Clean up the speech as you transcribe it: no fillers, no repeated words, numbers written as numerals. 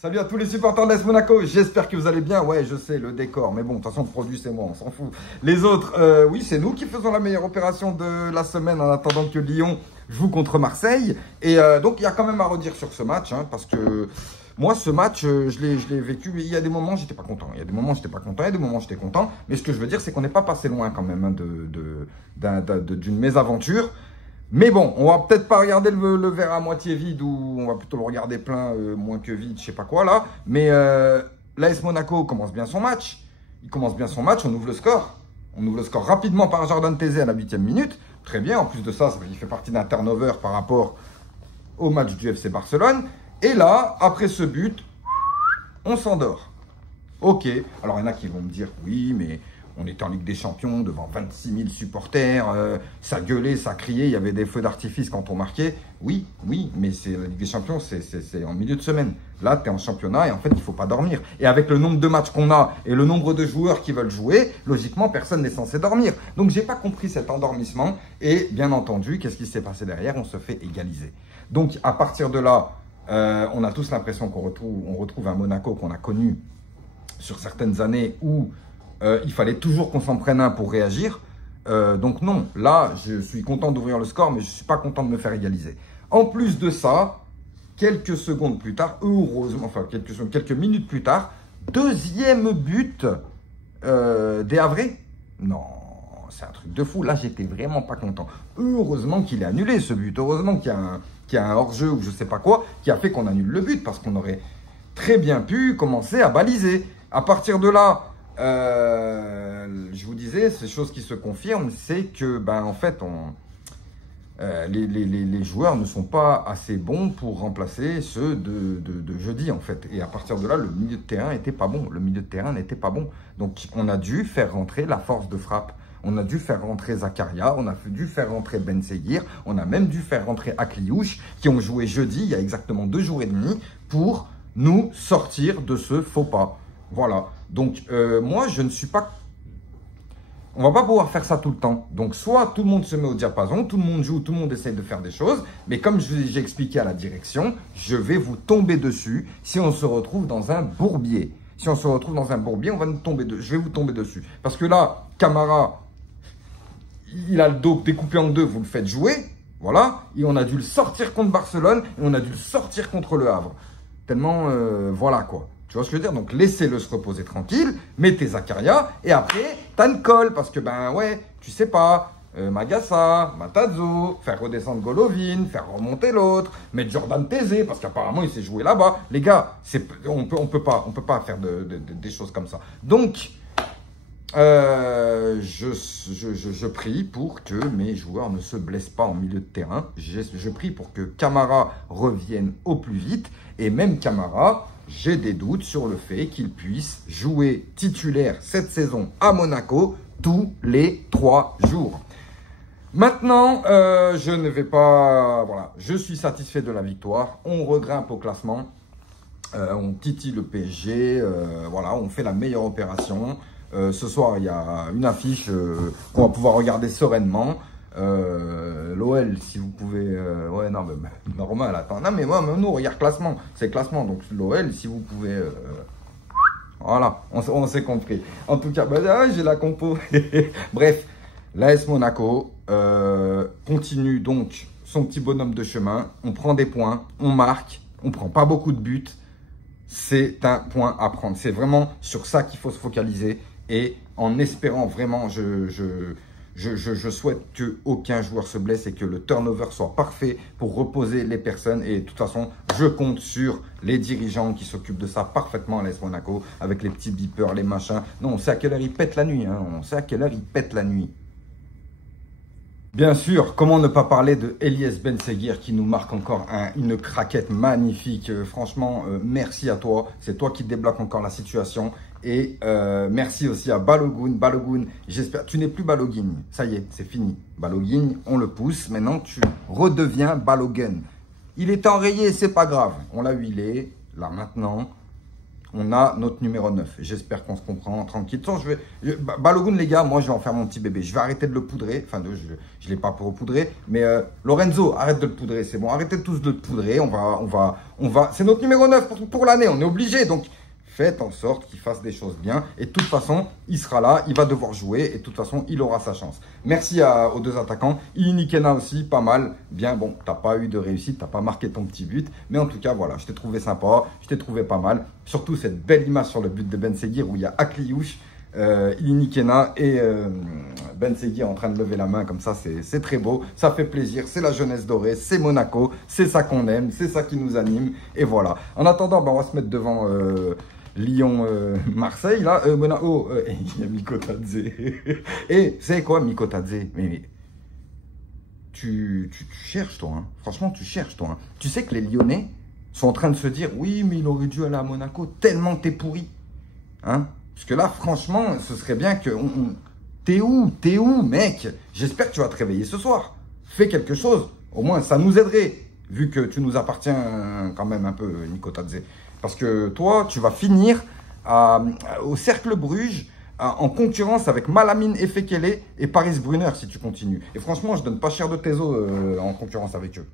Salut à tous les supporters de l'AS Monaco, j'espère que vous allez bien. Ouais, je sais, le décor, mais bon, de toute façon, le produit, c'est moi, on s'en fout. Les autres, oui, c'est nous qui faisons la meilleure opération de la semaine en attendant que Lyon joue contre Marseille. Et donc, il y a quand même à redire sur ce match, hein, parce que moi, ce match, je l'ai vécu. Il y a des moments, j'étais pas content. Il y a des moments, j'étais pas content. Il y a des moments, j'étais content. Mais ce que je veux dire, c'est qu'on n'est pas passé loin quand même hein, d'une mésaventure. Mais bon, on va peut-être pas regarder le verre à moitié vide ou on va plutôt le regarder plein, moins que vide, je sais pas quoi là. Mais l'AS Monaco commence bien son match. Il commence bien son match, on ouvre le score. On ouvre le score rapidement par Jordan Taizé à la 8e minute. Très bien, en plus de ça, il fait partie d'un turnover par rapport au match du FC Barcelone. Et là, après ce but, on s'endort. Ok, alors il y en a qui vont me dire, oui, mais on était en Ligue des Champions devant 26 000 supporters, ça gueulait, ça criait, il y avait des feux d'artifice quand on marquait. Oui, mais c'est la Ligue des Champions, c'est en milieu de semaine. Là, tu es en championnat et en fait, il ne faut pas dormir. Et avec le nombre de matchs qu'on a et le nombre de joueurs qui veulent jouer, logiquement, personne n'est censé dormir. Donc, je n'ai pas compris cet endormissement. Et bien entendu, qu'est-ce qui s'est passé derrière? On se fait égaliser. Donc, à partir de là, on a tous l'impression qu'on retrouve un Monaco qu'on a connu sur certaines années où il fallait toujours qu'on s'en prenne un pour réagir. Donc non, là, je suis content d'ouvrir le score, mais je ne suis pas content de me faire égaliser. En plus de ça, quelques secondes plus tard, heureusement, enfin quelques minutes plus tard, deuxième but des Havrais. Non, c'est un truc de fou. Là, j'étais vraiment pas content. Heureusement qu'il est annulé ce but. Heureusement qu'il y a un hors-jeu ou je sais pas quoi qui a fait qu'on annule le but parce qu'on aurait très bien pu commencer à baliser. À partir de là, je vous disais, ces choses qui se confirment, c'est que, en fait, les joueurs ne sont pas assez bons pour remplacer ceux de jeudi, en fait. Et à partir de là, le milieu de terrain n'était pas bon. Le milieu de terrain n'était pas bon. Donc, on a dû faire rentrer la force de frappe. On a dû faire rentrer Zakaria, on a dû faire rentrer Ben Seguir, on a même dû faire rentrer Akliouche, qui ont joué jeudi, il y a exactement 2 jours et demi, pour nous sortir de ce faux pas. Voilà. Donc, moi, je ne suis pas... On va pas pouvoir faire ça tout le temps. Donc, soit tout le monde se met au diapason, tout le monde joue, tout le monde essaye de faire des choses. Mais comme j'ai expliqué à la direction, je vais vous tomber dessus si on se retrouve dans un bourbier. Si on se retrouve dans un bourbier, on va nous tomber dessus. Je vais vous tomber dessus. Parce que là, Camara, il a le dos découpé en deux, vous le faites jouer. Voilà. Et on a dû le sortir contre Barcelone et on a dû le sortir contre Le Havre. Tellement, voilà quoi. Tu vois ce que je veux dire? Donc, laissez-le se reposer tranquille, mettez Zakaria, et après, t'as une colle, parce que, ouais, tu sais pas, Magassa, Matazo, faire redescendre Golovin, faire remonter l'autre, mettre Jordan Taizé, parce qu'apparemment, il s'est joué là-bas. Les gars, on peut pas faire des choses comme ça. Donc, je prie pour que mes joueurs ne se blessent pas en milieu de terrain. Je prie pour que Camara revienne au plus vite, et même Camara... J'ai des doutes sur le fait qu'il puisse jouer titulaire cette saison à Monaco tous les 3 jours. Maintenant, je ne vais pas... Voilà, je suis satisfait de la victoire. On regrimpe au classement. On titille le PSG. Voilà, on fait la meilleure opération. Ce soir, il y a une affiche qu'on va pouvoir regarder sereinement. L'OL, si vous pouvez... ouais, non, mais normal, attends. Non, mais moi, nous, regarde classement. C'est classement. Donc, l'OL, si vous pouvez... voilà, on s'est compris. En tout cas, j'ai la compo. Bref, l'AS Monaco continue donc son petit bonhomme de chemin. On prend des points, on marque, on prend pas beaucoup de buts. C'est un point à prendre. C'est vraiment sur ça qu'il faut se focaliser. Et en espérant vraiment, je souhaite qu'aucun joueur se blesse et que le turnover soit parfait pour reposer les personnes. Et de toute façon, je compte sur les dirigeants qui s'occupent de ça parfaitement à l'AS Monaco, avec les petits beepers, les machins. Non, on sait à quelle heure ils pètent la nuit. Hein. On sait à quelle heure ils pètent la nuit. Bien sûr, comment ne pas parler de Elias Ben Seguir qui nous marque encore une craquette magnifique. Franchement, merci à toi. C'est toi qui débloque encore la situation. Et merci aussi à Balogun. Balogun, j'espère... Tu n'es plus Balogun. Ça y est, c'est fini. Balogun, on le pousse. Maintenant, tu redeviens Balogun. Il est enrayé, c'est pas grave. On l'a huilé. Là, maintenant, on a notre numéro 9. J'espère qu'on se comprend tranquille. Balogun, les gars, moi, je vais en faire mon petit bébé. Je vais arrêter de le poudrer. Enfin, je ne l'ai pas pour poudrer. Mais Lorenzo, arrête de le poudrer. C'est bon, arrêtez tous de le poudrer. C'est notre numéro 9 pour l'année. On est obligé. Donc, faites en sorte qu'il fasse des choses bien. Et de toute façon, il sera là. Il va devoir jouer. Et de toute façon, il aura sa chance. Merci aux deux attaquants. Inikena aussi, pas mal. Bien, bon, tu n'as pas eu de réussite. Tu n'as pas marqué ton petit but. Mais en tout cas, voilà, je t'ai trouvé sympa. Je t'ai trouvé pas mal. Surtout cette belle image sur le but de Ben Seguir où il y a Akliouche, Inikena et Ben Seguir en train de lever la main. Comme ça, c'est très beau. Ça fait plaisir. C'est la jeunesse dorée. C'est Monaco. C'est ça qu'on aime. C'est ça qui nous anime. Et voilà. En attendant, on va se mettre devant... Lyon-Marseille, là, Monaco, il y a Mikotadze. Et c'est quoi Mikotadze? Mais tu cherches, toi, hein. Franchement, tu cherches, toi, hein. Tu sais que les Lyonnais sont en train de se dire, oui, mais il aurait dû aller à Monaco, tellement t'es pourri. Hein? Parce que là, franchement, ce serait bien que... T'es où, mec? J'espère que tu vas te réveiller ce soir. Fais quelque chose. Au moins, ça nous aiderait, vu que tu nous appartiens quand même un peu, Mikotadze. Parce que toi, tu vas finir au Cercle Bruges en concurrence avec Malamine Efekele et Paris Brunner si tu continues. Et franchement, je donne pas cher de tes os en concurrence avec eux.